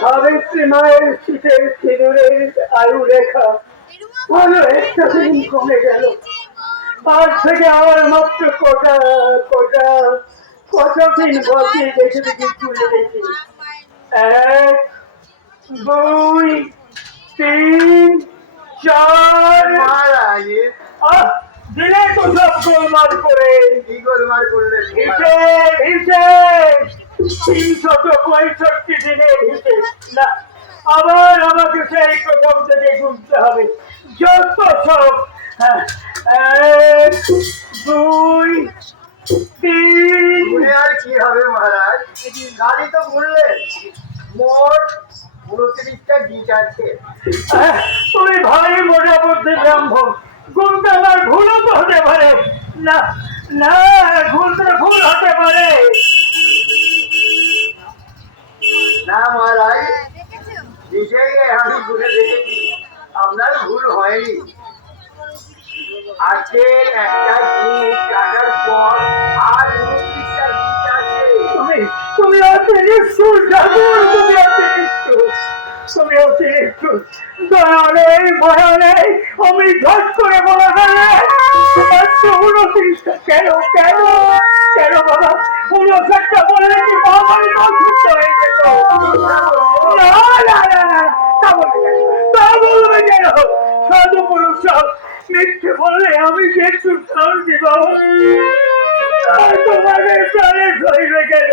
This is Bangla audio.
সাবিত্রী মায়ের শীতের সিঁদুরের আয়ু রেখা ভালো একটা দিন কমে গেল। আজ থেকে আমার মাত্র কটা কটা কটা দিন বাকি দেখে দেখে চলে গেছি। 1 2 3 4 দিলে তো সব গোলমাল করে। কি গোলমাল করলেন? হিসেব হিসেব 365 দিনের হিসেব না, আবার আমাকে সেই প্রথম থেকে গুনতে হবে। যত সব 1 2 3 আর কি হবে মহারাজ, গাড়ি তো ঘুরলেন, মোট 29টা গীত আছে। তুমি ভাই মোটামুটি ব্রাহ্মণ, গুনতে আমার ভুলও তো হতে পারে। না না, গুনতে ভুল হতে পারে না মহারাজ, নিজেই আমি ঘুরে দেখেছি আপনার ভুল হয়নি। আজকে একটা গীত কাটার পর আর 29টা গীত আছে। তুমি অতিরিক্ত ঠাকুর, তুমি অতিরিক্ত দয়া নেই ভয় নেই। আমি ঝট করে বলা গেলে 29টা কেন কেন কেন বাবা, 59টা বললে কি মহামারী নষ্ট হয়ে যেত? না না না না, তা বলবে কেন? সাধু পুরুষ মিথ্যে বললে আমি যে চুপ বাবা, তোমাদের প্রাণে শরীরে গেল।